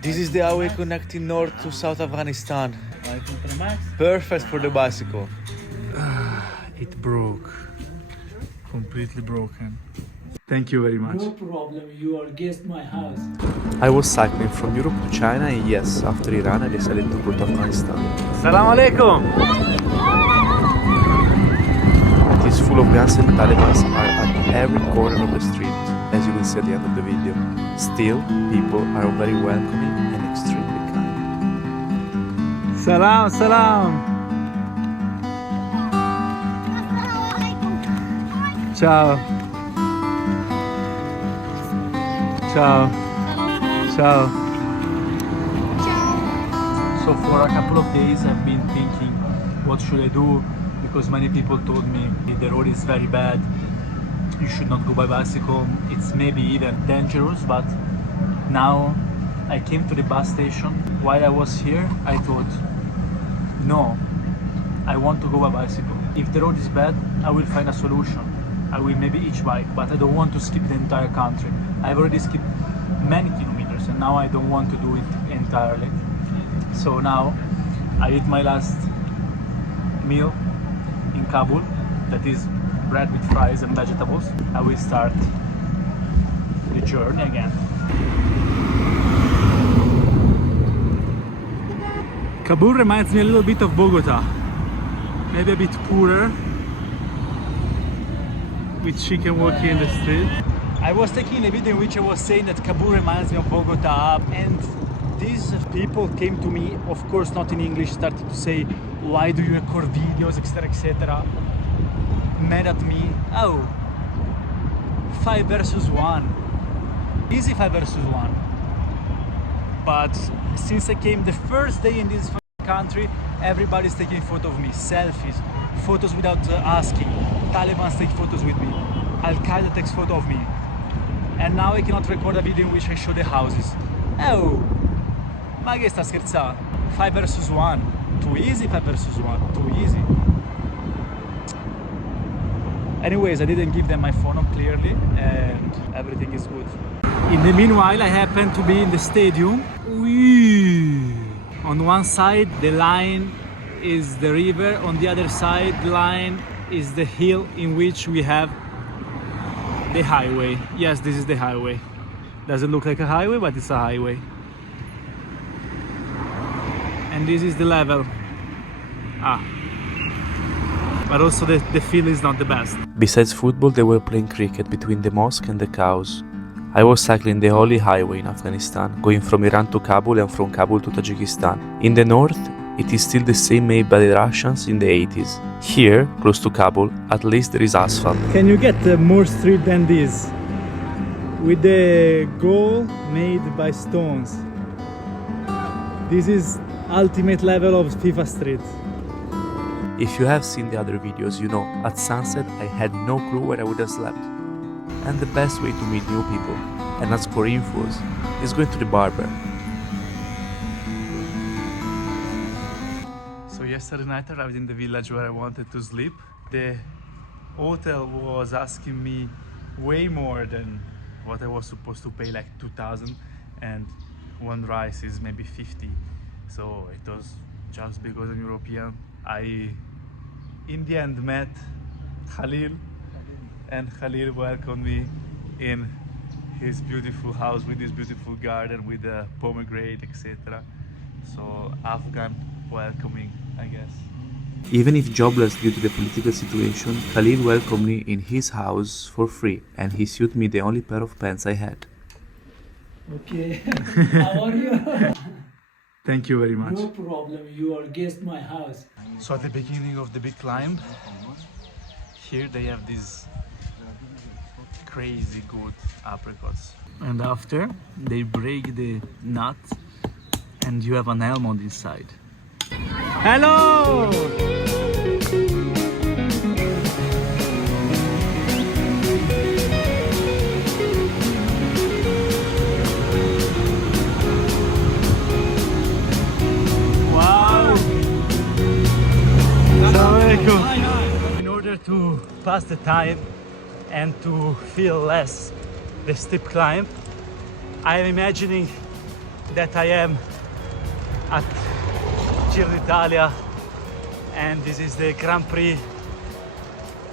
This is the highway connecting north to south Afghanistan. Perfect for the bicycle. It broke. Completely broken. Thank you very much. No problem, you are guest my house. I was cycling from Europe to China, and yes, after Iran I decided to go to Afghanistan. Salam alaikum! It is full of guns and Taliban are at every corner of the street, as you will see at the end of the video. Still, people are very welcoming and extremely kind. Salam, salam! Ciao! Ciao! Ciao! So for a couple of days I've been thinking, what should I do? Because many people told me the road is very bad, you should not go by bicycle, it's maybe even dangerous, but now I came to the bus station. While I was here, I thought, no, I want to go by bicycle. If the road is bad, I will find a solution. I will maybe hitch bike, but I don't want to skip the entire country. I've already skipped many kilometers and now I don't want to do it entirely. So now I eat my last meal in Kabul, that is bread with fries and vegetables. I will start the journey again. Kabul reminds me a little bit of Bogota, maybe a bit poorer, with chicken walking in the street. I was taking a video in which I was saying that Kabul reminds me of Bogota, and these people came to me, of course not in English, started to say, why do you record videos, etc, etc. Mad at me. Oh, 5 versus 1. Easy 5 versus 1. But since I came the first day in this country, everybody's taking photo of me, selfies, photos without asking. Taliban take photos with me. Al-Qaeda takes photo of me. And now I cannot record a video in which I show the houses. Oh, ma che sta scherzando? 5 versus 1. Too easy 5 versus 1. Too easy. Anyways, I didn't give them my phone on clearly and everything is good. In the meanwhile, I happen to be in the stadium. Whee! On one side, the line is the river. On the other side, the line is the hill in which we have the highway. Yes, this is the highway. Doesn't look like a highway, but it's a highway. And this is the level. But also the feel is not the best. Besides football, they were playing cricket between the mosque and the cows. I was cycling the Holy Highway in Afghanistan, going from Iran to Kabul and from Kabul to Tajikistan. In the north, it is still the same made by the Russians in the 80s. Here, close to Kabul, at least there is asphalt. Can you get more street than this? With the goal made by stones. This is ultimate level of FIFA Street. If you have seen the other videos, you know, at sunset I had no clue where I would have slept. And the best way to meet new people and ask for infos is going to the barber. So yesterday night I arrived in the village where I wanted to sleep. The hotel was asking me way more than what I was supposed to pay, like 2,000, and one rice is maybe 50. So it was just because I'm European. I in the end met Khalil, and Khalil welcomed me in his beautiful house with his beautiful garden with a pomegranate, etc. So Afghan welcoming, I guess. Even if jobless due to the political situation, Khalil welcomed me in his house for free, and he sewed me the only pair of pants I had. Okay, how are you? Thank you very much. No problem, you are guest my house. So at the beginning of the big climb, here they have these crazy good apricots. And after, they break the nut and you have an almond inside. Hello! Wow! In order to pass the time and to feel less the steep climb. I am imagining that I am at Giro d'Italia and this is the Grand Prix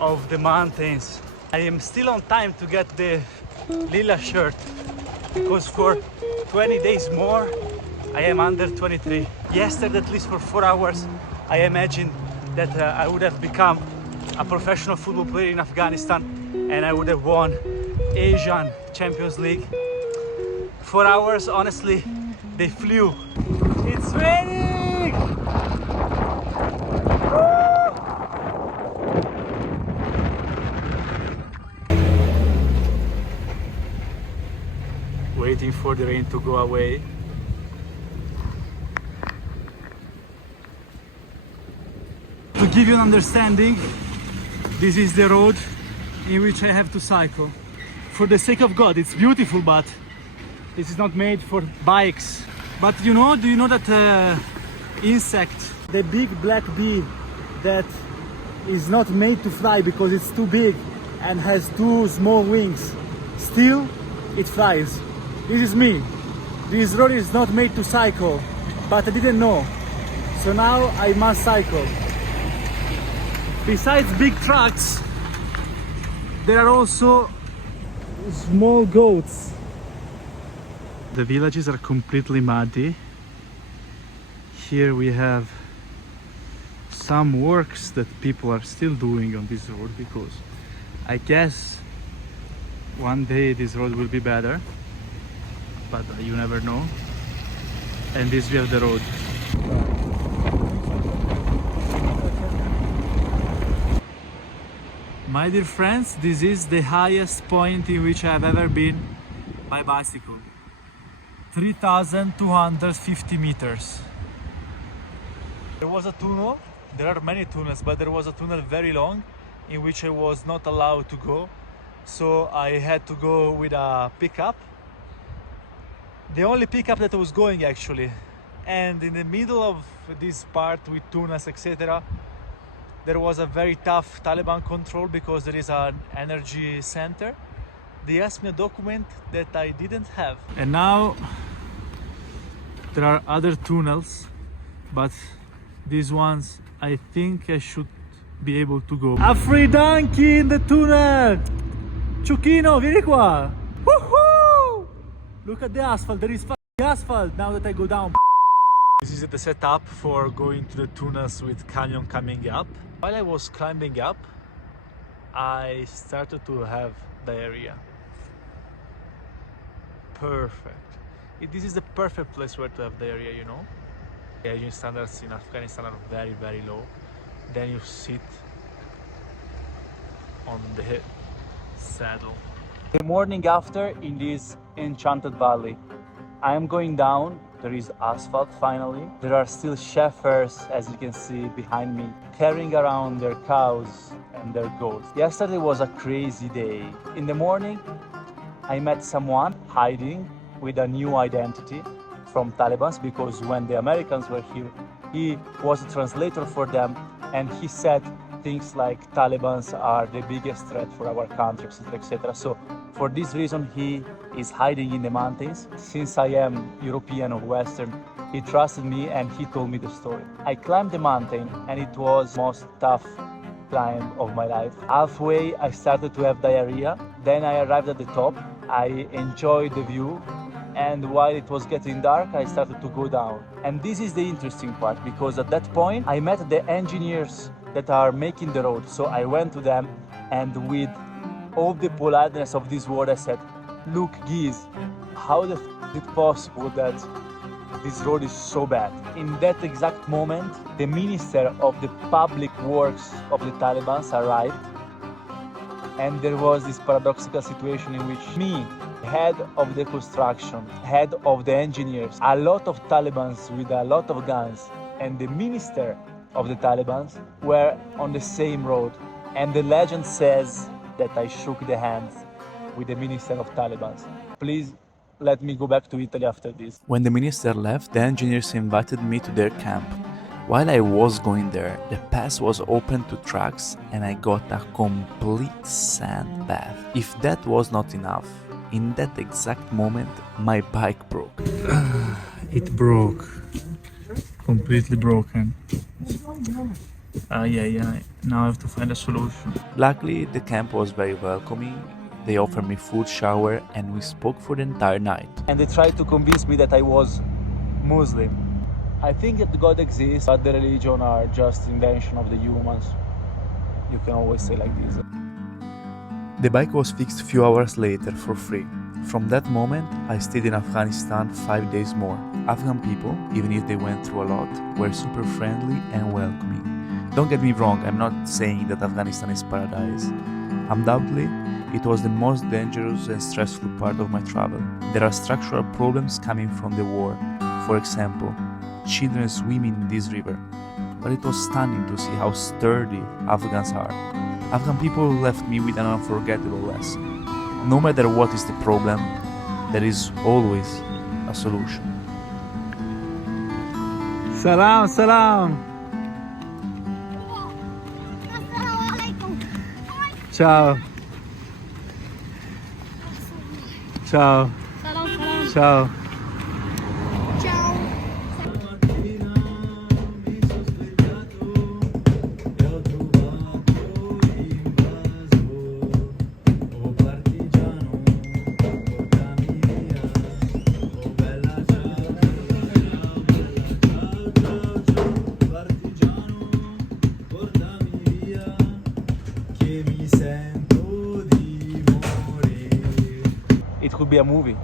of the mountains. I am still on time to get the lila shirt because for 20 days more I am under 23. Yesterday, at least for 4 hours, I imagined that I would have become a professional football player in Afghanistan and I would have won Asian Champions League. 4 hours, honestly, they flew. It's raining! Woo! Waiting for the rain to go away. To give you an understanding, this is the road in which I have to cycle. For the sake of God, it's beautiful, but this is not made for bikes. But do you know that insect, the big black bee that is not made to fly because it's too big and has 2 small wings, still it flies. This is me. This road is not made to cycle, but I didn't know. So now I must cycle. Besides big trucks, there are also small goats. The villages are completely muddy. Here we have some works that people are still doing on this road because I guess one day this road will be better, but you never know. And this we have the road. My dear friends, this is the highest point in which I have ever been by bicycle. 3,250 meters. There was a tunnel, there are many tunnels, but there was a tunnel very long in which I was not allowed to go. So I had to go with a pickup. The only pickup that was going actually. And in the middle of this part with tunnels, etc., there was a very tough Taliban control because there is an energy center. They asked me a document that I didn't have. And now there are other tunnels, but these ones I think I should be able to go. A free donkey in the tunnel! Ciuchino, vieni qua! Woohoo! Look at the asphalt, there is asphalt now that I go down. This is the setup for going to the tunnels with canyon coming up. While I was climbing up, I started to have diarrhea. Perfect. This is the perfect place where to have diarrhea, you know? The hygiene standards in Afghanistan are very, very low. Then you sit on the saddle. The morning after in this enchanted valley, I am going down. There is asphalt finally. There are still shepherds, as you can see behind me, carrying around their cows and their goats. Yesterday was a crazy day. In the morning, I met someone hiding with a new identity from Taliban because when the Americans were here, he was a translator for them and he said things like Talibans are the biggest threat for our country, etc. So for this reason, he is hiding in the mountains. Since I am European or Western, he trusted me and he told me the story. I climbed the mountain and it was the most tough climb of my life. Halfway, I started to have diarrhea. Then I arrived at the top. I enjoyed the view. And while it was getting dark, I started to go down. And this is the interesting part because at that point, I met the engineers that are making the road. So I went to them and with all the politeness of this world, I said, look, geez, how the f is it possible that this road is so bad? In that exact moment, the Minister of the Public Works of the Taliban arrived. And there was this paradoxical situation in which me, head of the construction, head of the engineers, a lot of Talibans with a lot of guns, and the minister of the Taliban were on the same road. And the legend says that I shook the hands with the minister of Taliban. Please let me go back to Italy after this. When the minister left, the engineers invited me to their camp. While I was going there, the pass was open to trucks and I got a complete sand bath. If that was not enough, In that exact moment, my bike broke. It broke. Completely broken. Yeah. Now I have to find a solution. Luckily, the camp was very welcoming. They offered me food, shower, and we spoke for the entire night. And they tried to convince me that I was Muslim. I think that God exists, but the religion are just invention of the humans. You can always say like this. The bike was fixed a few hours later for free. From that moment, I stayed in Afghanistan 5 days more. Afghan people, even if they went through a lot, were super friendly and welcoming. Don't get me wrong, I'm not saying that Afghanistan is paradise. Undoubtedly, it was the most dangerous and stressful part of my travel. There are structural problems coming from the war. For example, children swimming in this river. But it was stunning to see how sturdy Afghans are. Afghan people left me with an unforgettable lesson. No matter what is the problem, there is always a solution. Salam, salam. Ciao. Ciao. Ciao. It could be a movie.